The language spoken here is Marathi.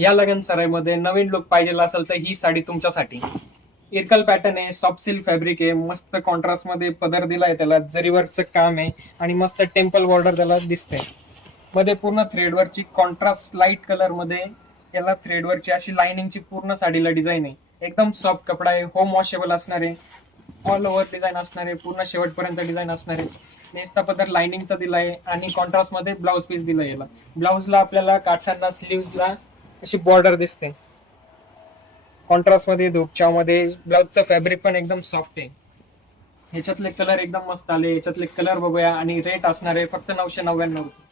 या लगन सराईमध्ये नवीन लुक पाहिजे असेल तर ही साडी तुमच्यासाठी. इरकल पॅटर्न आहे, सॉफ्ट सिल्क फॅब्रिक आहे, मस्त कॉन्ट्रास्ट मध्ये पदर दिलाय, त्याला जरीवर्कचं काम आहे आणि मस्त टेम्पल बॉर्डर त्याला दिसते. मध्ये पूर्ण थ्रेडवरची कॉन्ट्रास्ट लाईट कलर मध्ये याला थ्रेडवरची अशी लाइनिंगची पूर्ण साडीला डिझाईन आहे. एकदम सॉफ्ट कपडा आहे, होम वॉशेबल असणार आहे, ऑल ओव्हर डिझाईन असणार आहे, पूर्ण शेवटपर्यंत डिझाईन असणार आहे. नेसता पदर लाइनिंगचा दिलाय आणि कॉन्ट्रास्ट मध्ये ब्लाउज पीस दिलाय. याला ब्लाउजला आपल्याला काठांना स्लीव्हजला अशी बॉर्डर दिसते. कॉन्ट्रास्ट मध्ये धूपचाव मध्ये ब्लाउजचं फॅब्रिक पण एकदम सॉफ्ट आहे. ह्याच्यातले कलर एकदम मस्त आले. ह्याच्यातले कलर बघूया आणि रेट असणार आहे फक्त 999 रुपये.